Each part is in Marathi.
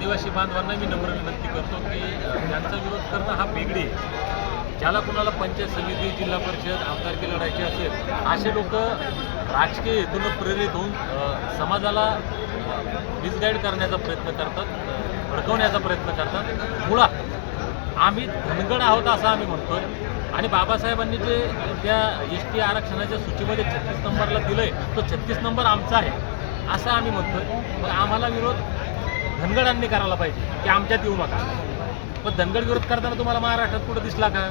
आदिवासी बांधवांना मी नम्र विनंती करतो की त्यांचा विरोध करणं हा बिगडी आहे. ज्याला कुणाला पंचायत समिती जिल्हा परिषद आमदारकी लढायची असेल असे लोक राजकीय हेतून प्रेरित होऊन समाजाला मिसगाईड करण्याचा प्रयत्न करतात भडकवण्याचा प्रयत्न करतात. मुळात आम्ही धनगड आहोत असं आम्ही म्हणतोय. आणि बाबासाहेबांनी जे त्या एस टी आरक्षणाच्या सूचीमध्ये छत्तीस नंबरला दिलं आहे तो छत्तीस नंबर आमचा आहे असं आम्ही म्हणतोय. मग आम्हाला विरोध धनगडांनी करायला पाहिजे की आमच्यात येऊ नका. पण धनगड विरोध करताना तुम्हाला महाराष्ट्रात कुठं दिसला का?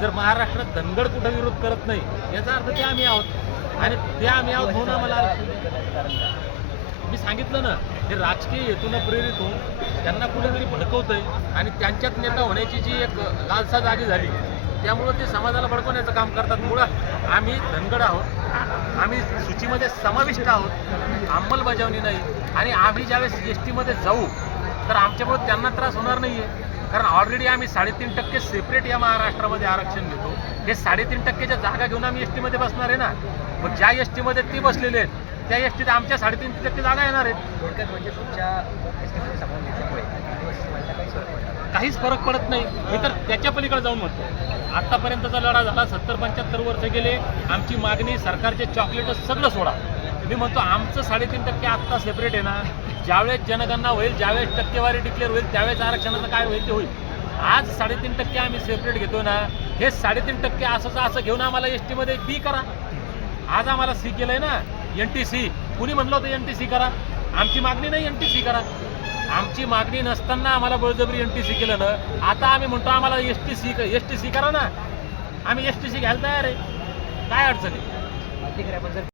जर महाराष्ट्रात धनगड कुठं विरोध करत नाही याचा अर्थ ते आम्ही आहोत. आणि ते आम्ही आहोत म्हणून आम्हाला मी सांगितलं ना हे राजकीय हेतून प्रेरित होऊन त्यांना कुठेतरी भडकवतंय आणि त्यांच्यात नेता होण्याची जी एक लालसा जागी झाली त्यामुळं ते समाजाला भडकवण्याचं काम करतात. मुळात आम्ही धनगड आहोत. आम्ही सूचीमध्ये समाविष्ट आहोत. अंमलबजावणी नाही. आणि आम्ही ज्यावेळेस एस टीमध्ये जाऊ तर आमच्यामुळे त्यांना त्रास होणार नाही आहे कारण ऑलरेडी आम्ही साडेतीन टक्के सेपरेट या महाराष्ट्रामध्ये आरक्षण घेतो हे साडेतीन टक्केच्या जागा घेऊन आम्ही एस टीमध्ये बसणार आहे ना? मग ज्या एस टीमध्ये ते बसलेले आहेत त्या एस टीत आमच्या साडेतीन टक्के जागा येणार आहेत. म्हणजे तुमच्या काहीच फरक पडत नाही. मी तर त्याच्या पलीकडे जाऊन म्हणतो आत्तापर्यंतचा लढा झाला सत्तर पंच्याहत्तर वर्ष गेले. आमची मागणी सरकारचे चॉकलेट सगळं सोडा. मी म्हणतो आमचं साडेतीन टक्के आत्ता सेपरेट आहे ना. ज्यावेळेस जनगणना होईल ज्यावेळेस टक्केवारी डिक्लेअर होईल त्यावेळेस आरक्षणाचं काय होईल ते होईल. आज साडेतीन टक्के आम्ही सेपरेट घेतो ना. हे साडेतीन टक्के असंच असं घेऊन आम्हाला एस टीमध्ये बी करा. आज आम्हाला सी केलंय ना एन टी सी कुणी म्हणलं होतं एन टी सी करा? आमची मागणी नाही एन टी सी करा. आमची मागणी नसताना आम्हाला बळजबरी एम टी सी केलं ना. आता आम्ही म्हणतो आम्हाला S T C S T C करा ना. आम्ही एस टी सी घ्यायला तयार आहे. काय अडचण आहे?